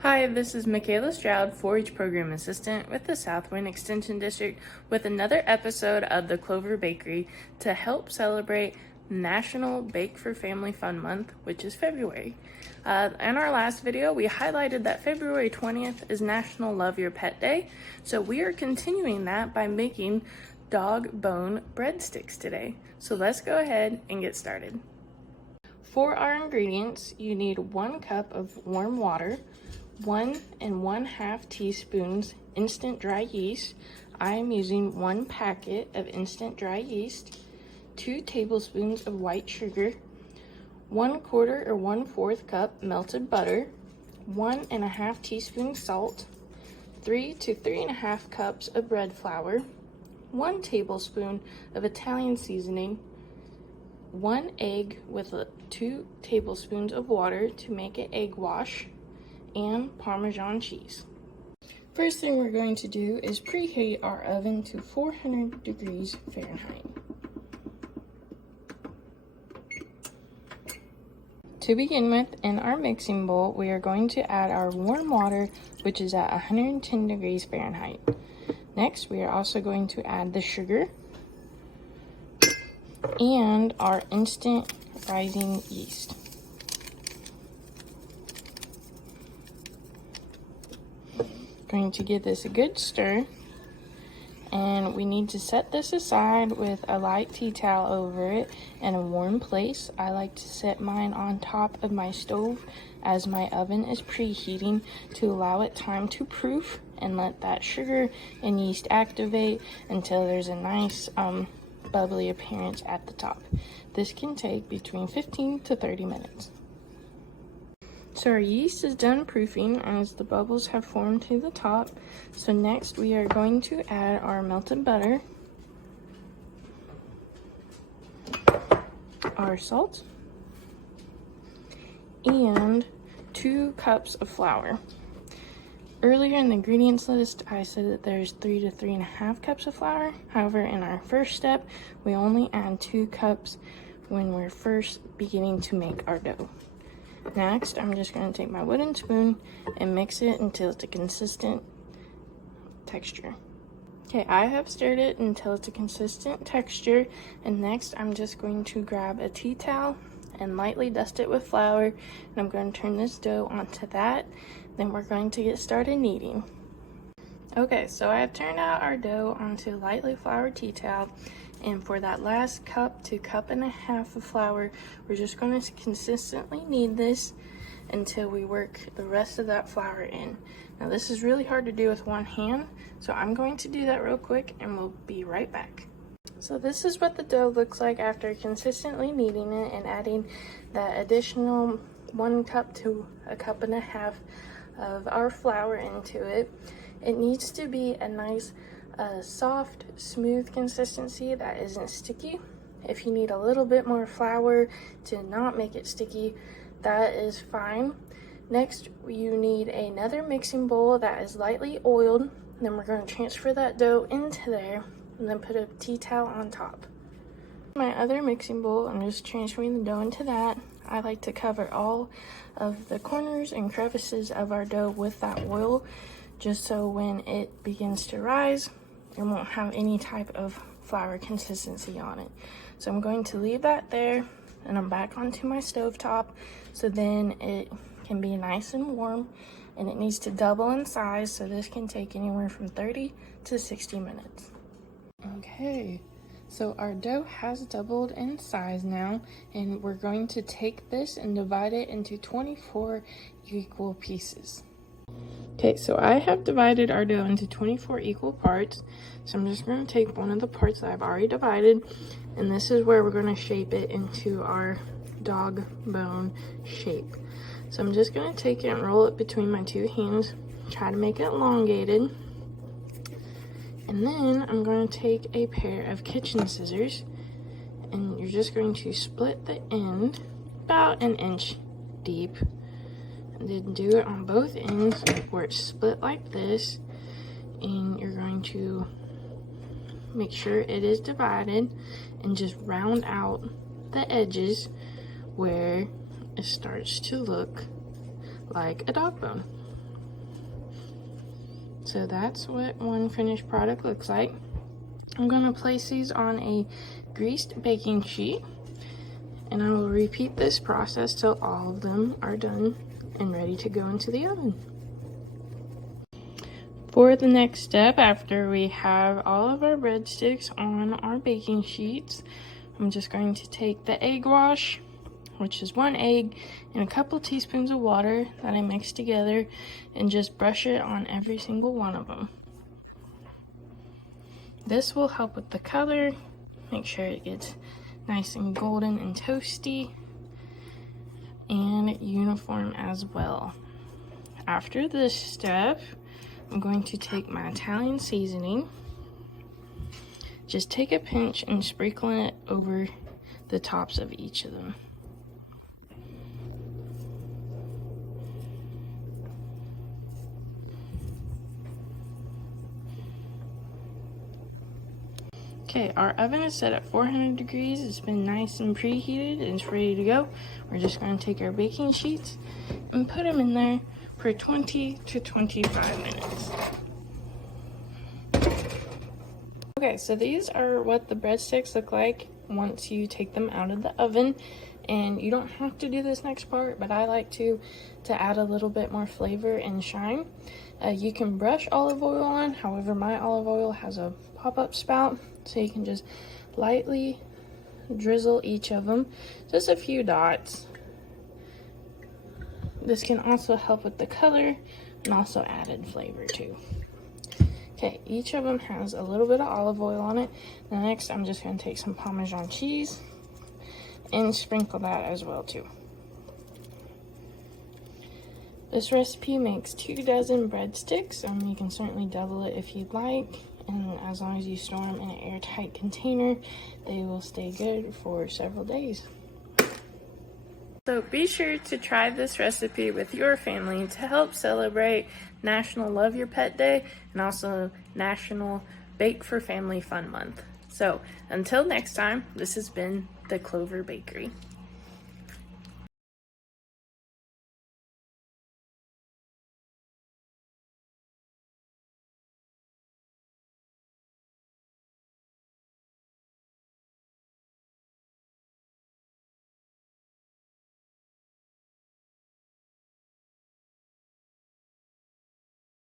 Hi, this is Michaela Stroud, 4-H Program Assistant with the Southwind Extension District with another episode of the Clover Bakery to help celebrate National Bake for Family Fun Month, which is February. In our last video, we highlighted that February 20th is National Love Your Pet Day, so we are continuing that by making dog bone breadsticks today. So let's go ahead and get started. For our ingredients, you need 1 cup of warm water, 1 1/2 teaspoons instant dry yeast. I am using 1 packet of instant dry yeast, 2 tablespoons of white sugar, 1/4 or 1/4 cup melted butter, 1 1/2 teaspoons salt, 3 to 3 1/2 cups of bread flour, 1 tablespoon of Italian seasoning, 1 egg with 2 tablespoons of water to make an egg wash, and Parmesan cheese. First thing we're going to do is preheat our oven to 400 degrees Fahrenheit. To begin with, in our mixing bowl, we are going to add our warm water, which is at 110 degrees Fahrenheit. Next, we are also going to add the sugar and our instant rising yeast. Going to give this a good stir, and we need to set this aside with a light tea towel over it in a warm place. I like to set mine on top of my stove as my oven is preheating to allow it time to proof and let that sugar and yeast activate until there's a nice bubbly appearance at the top. This can take between 15 to 30 minutes. So our yeast is done proofing as the bubbles have formed to the top. So next we are going to add our melted butter, our salt, and 2 cups of flour. Earlier in the ingredients list, I said that there's 3 to 3 1/2 cups of flour. However, in our first step, we only add 2 cups when we're first beginning to make our dough. Next, I'm just going to take my wooden spoon and mix it until it's a consistent texture. Okay, I have stirred it until it's a consistent texture, and next I'm just going to grab a tea towel and lightly dust it with flour, and I'm going to turn this dough onto that. Then we're going to get started kneading. Okay, so I have turned out our dough onto a lightly floured tea towel, and for that last cup to 1.5 cups of flour, we're just going to consistently knead this until we work the rest of that flour in. Now this is really hard to do with one hand, so I'm going to do that real quick and we'll be right back. So this is what the dough looks like after consistently kneading it and adding that additional 1 cup to 1.5 cups of our flour into it. It needs to be a nice soft, smooth consistency that isn't sticky. If you need a little bit more flour to not make it sticky, that is fine. Next, you need another mixing bowl that is lightly oiled. Then we're going to transfer that dough into there and then put a tea towel on top. My other mixing bowl, I'm just transferring the dough into that. I like to cover all of the corners and crevices of our dough with that oil, just so when it begins to rise, it won't have any type of flour consistency on it. So I'm going to leave that there, and I'm back onto my stovetop, so then it can be nice and warm, and it needs to double in size, so this can take anywhere from 30 to 60 minutes. Okay, so our dough has doubled in size now, and we're going to take this and divide it into 24 equal pieces. Okay, so I have divided our dough into 24 equal parts. So I'm just going to take one of the parts that I've already divided, and this is where we're going to shape it into our dog bone shape. So I'm just going to take it and roll it between my 2 hands, try to make it elongated. And then I'm going to take a pair of kitchen scissors, and you're just going to split the end about 1 inch deep. And then do it on both ends where it's split like this, and you're going to make sure it is divided and just round out the edges where it starts to look like a dog bone. So that's what one finished product looks like. I'm gonna place these on a greased baking sheet, and I will repeat this process till all of them are done and ready to go into the oven. For the next step, after we have all of our breadsticks on our baking sheets, I'm just going to take the egg wash, which is 1 egg and a couple teaspoons of water that I mixed together, and just brush it on every single one of them. This will help with the color, make sure it gets nice and golden and toasty, and uniform as well. After this step, I'm going to take my Italian seasoning, just take a pinch and sprinkle it over the tops of each of them. Okay, our oven is set at 400 degrees. It's been nice and preheated and it's ready to go. We're just going to take our baking sheets and put them in there for 20 to 25 minutes. Okay, so these are what the breadsticks look like once you take them out of the oven. And you don't have to do this next part, but I like to add a little bit more flavor and shine. You can brush olive oil on, however my olive oil has a pop-up spout, so you can just lightly drizzle each of them, just a few dots. This can also help with the color and also added flavor too. Okay, each of them has a little bit of olive oil on it. Now next I'm just going to take some Parmesan cheese and sprinkle that as well too. This recipe makes 2 dozen breadsticks. You can certainly double it if you'd like, and as long as you store them in an airtight container, they will stay good for several days. So be sure to try this recipe with your family to help celebrate National Love Your Pet Day and also National Bake for Family Fun Month. So until next time, this has been the Clover Bakery.